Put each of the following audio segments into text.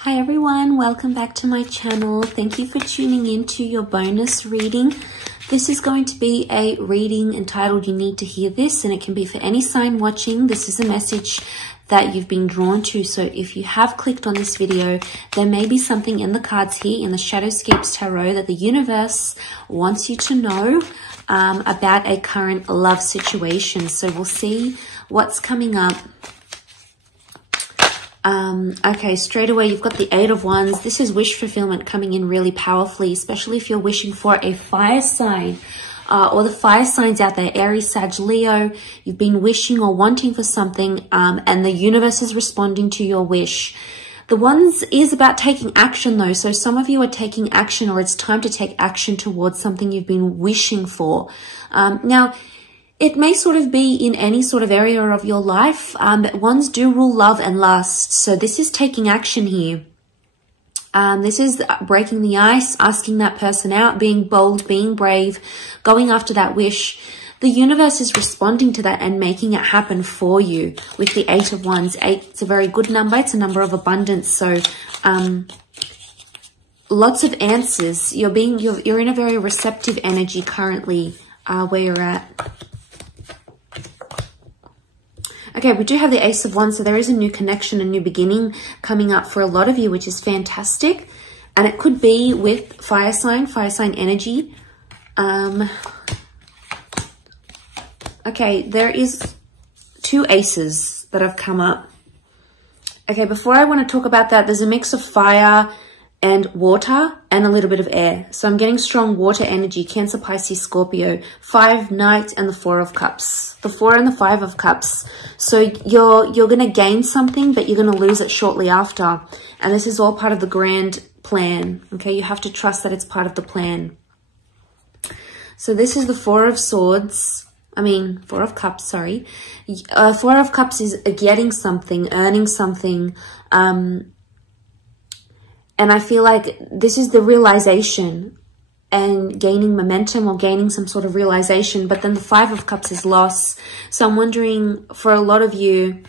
Hi everyone, welcome back to my channel. Thank you for tuning in to your bonus reading. This is going to be a reading entitled You Need to Hear This, and it can be for any sign watching. This is a message that you've been drawn to, so if you have clicked on this video, there may be something in the cards here in the Shadowscapes Tarot that the universe wants you to know about a current love situation. So we'll see what's coming up. Okay, straight away you've got the Eight of Wands. This is wish fulfillment coming in really powerfully, especially if you're wishing for a fire sign or the fire signs out there, Aries, Sag, Leo. You've been wishing or wanting for something and the universe is responding to your wish. The Wands is about taking action though, so some of you are taking action, or it's time to take action towards something you've been wishing for. Now, it may sort of be in any sort of area of your life, but Wands do rule love and lust. So this is taking action here. This is breaking the ice, asking that person out, being bold, being brave, going after that wish. The universe is responding to that and making it happen for you with the Eight of Wands. Eight, it's a very good number. It's a number of abundance. So lots of answers. You're in a very receptive energy currently where you're at. Okay, we do have the Ace of Wands, so there is a new connection, a new beginning coming up for a lot of you, which is fantastic. And it could be with fire sign energy. Okay, there is two aces that have come up. Okay, before I want to talk about that, there's a mix of fire and water and a little bit of air. So I'm getting strong water energy, Cancer, Pisces, Scorpio, 5, Knight, and the 4 of Cups. The 4 and the 5 of Cups. So you're going to gain something, but you're going to lose it shortly after. And this is all part of the grand plan. Okay, you have to trust that it's part of the plan. So this is the 4 of Swords. 4 of Cups, sorry. 4 of Cups is getting something, earning something. And I feel like this is the realization and gaining momentum or gaining some sort of realization. But then the 5 of Cups is loss. So I'm wondering, for a lot of you,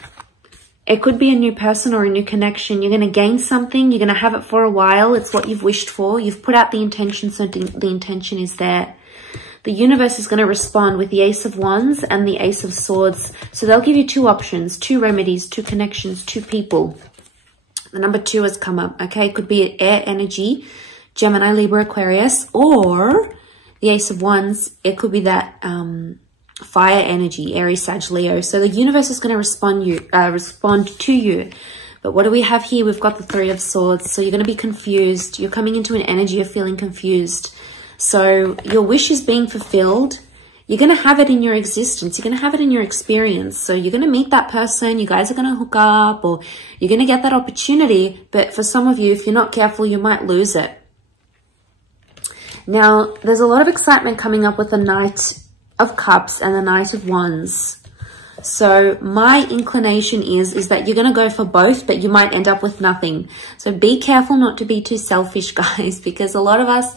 it could be a new person or a new connection. You're going to gain something. You're going to have it for a while. It's what you've wished for. You've put out the intention, so the intention is there. The universe is going to respond with the Ace of Wands and the Ace of Swords. So they'll give you two options, two remedies, two connections, two people. The number 2 has come up, okay? It could be air energy, Gemini, Libra, Aquarius, or the Ace of Wands. It could be that fire energy, Aries, Sag, Leo. So the universe is going to respond to you. But what do we have here? We've got the 3 of Swords. So you're going to be confused. You're coming into an energy of feeling confused. So your wish is being fulfilled. You're going to have it in your existence. You're going to have it in your experience. So you're going to meet that person. You guys are going to hook up, or you're going to get that opportunity. But for some of you, if you're not careful, you might lose it. Now, there's a lot of excitement coming up with the Knight of Cups and the Knight of Wands. So my inclination is that you're going to go for both, but you might end up with nothing. So be careful not to be too selfish, guys, because a lot of us,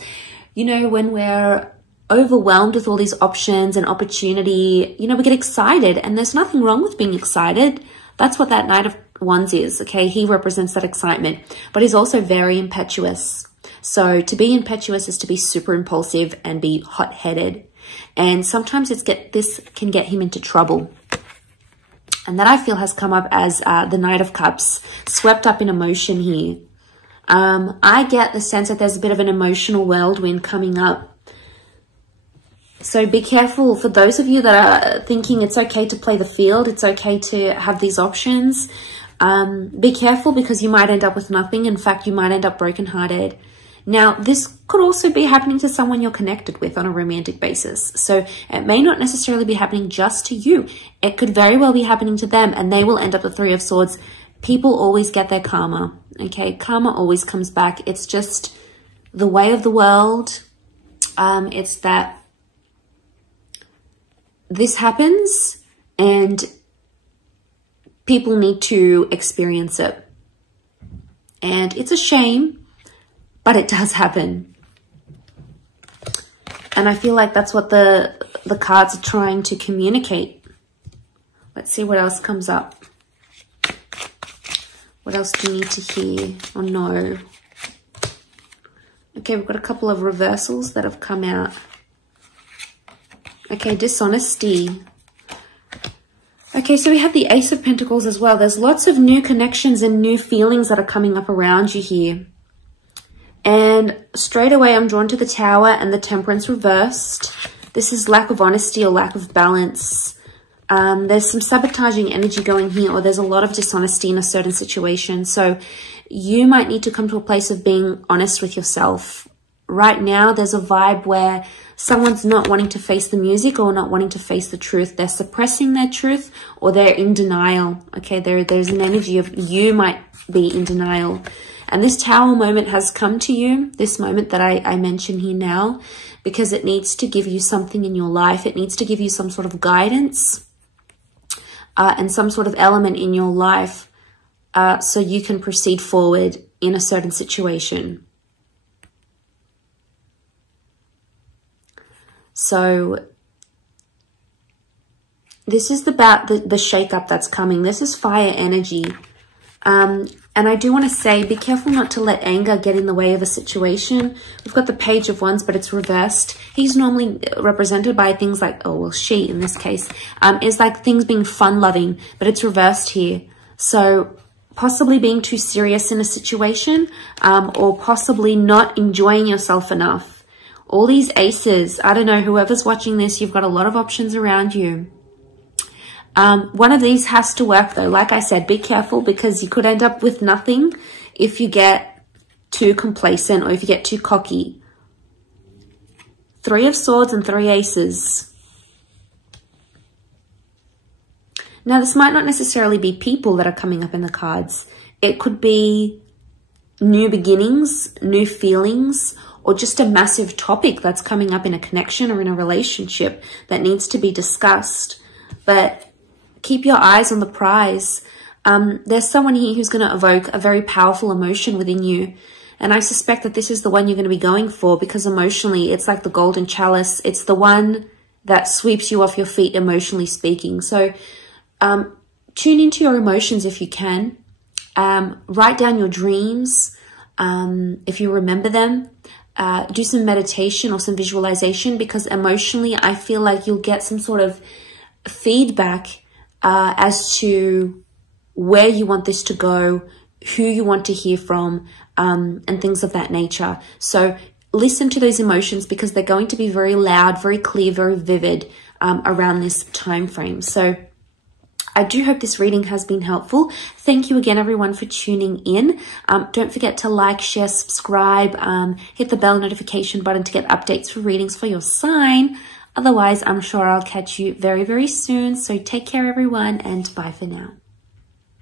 you know, when we're overwhelmed with all these options and opportunity, you know, we get excited, and there's nothing wrong with being excited. That's what that Knight of Wands is, okay? He represents that excitement, but he's also very impetuous. So to be impetuous is to be super impulsive and be hot-headed. And sometimes this can get him into trouble. And that I feel has come up as the Knight of Cups, swept up in emotion here. I get the sense that there's a bit of an emotional whirlwind coming up. So be careful for those of you that are thinking it's okay to play the field. It's okay to have these options. Be careful, because you might end up with nothing. In fact, you might end up brokenhearted. Now, this could also be happening to someone you're connected with on a romantic basis. So it may not necessarily be happening just to you. It could very well be happening to them, and they will end up the 3 of Swords. People always get their karma, okay? Karma always comes back. It's just the way of the world. It's that this happens and people need to experience it. And it's a shame, but it does happen. And I feel like that's what the cards are trying to communicate. Let's see what else comes up. What else do you need to hear or know? Okay, we've got a couple of reversals that have come out. Okay, dishonesty. Okay, so we have the Ace of Pentacles as well. There's lots of new connections and new feelings that are coming up around you here. And straight away, I'm drawn to the Tower and the Temperance reversed. This is lack of honesty or lack of balance. There's some sabotaging energy going here, or there's a lot of dishonesty in a certain situation. So you might need to come to a place of being honest with yourself. Right now, there's a vibe where someone's not wanting to face the music or not wanting to face the truth. They're suppressing their truth, or they're in denial. Okay, there's an energy of you might be in denial. And this Tower moment has come to you, this moment that I mention here now, because it needs to give you something in your life. It needs to give you some sort of guidance and some sort of element in your life so you can proceed forward in a certain situation. So this is about the shakeup that's coming. This is fire energy. And I do want to say, be careful not to let anger get in the way of a situation. We've got the Page of Wands, but it's reversed. He's normally represented by things like, oh, well, she in this case, is like things being fun-loving, but it's reversed here. So possibly being too serious in a situation, or possibly not enjoying yourself enough. All these aces, I don't know, whoever's watching this, you've got a lot of options around you. One of these has to work though. Like I said, be careful, because you could end up with nothing if you get too complacent or if you get too cocky. 3 of Swords and 3 aces. Now, this might not necessarily be people that are coming up in the cards. It could be new beginnings, new feelings, or just a massive topic that's coming up in a connection or in a relationship that needs to be discussed. But keep your eyes on the prize. There's someone here who's going to evoke a very powerful emotion within you. And I suspect that this is the one you're going to be going for, because emotionally, it's like the golden chalice. It's the one that sweeps you off your feet, emotionally speaking. So tune into your emotions if you can. Write down your dreams if you remember them. Do some meditation or some visualization, because emotionally, I feel like you'll get some sort of feedback as to where you want this to go, who you want to hear from, and things of that nature. So listen to those emotions, because they're going to be very loud, very clear, very vivid around this time frame. So I do hope this reading has been helpful. Thank you again, everyone, for tuning in. Don't forget to like, share, subscribe, hit the bell notification button to get updates for readings for your sign. Otherwise, I'm sure I'll catch you very, very soon. So take care, everyone, and bye for now.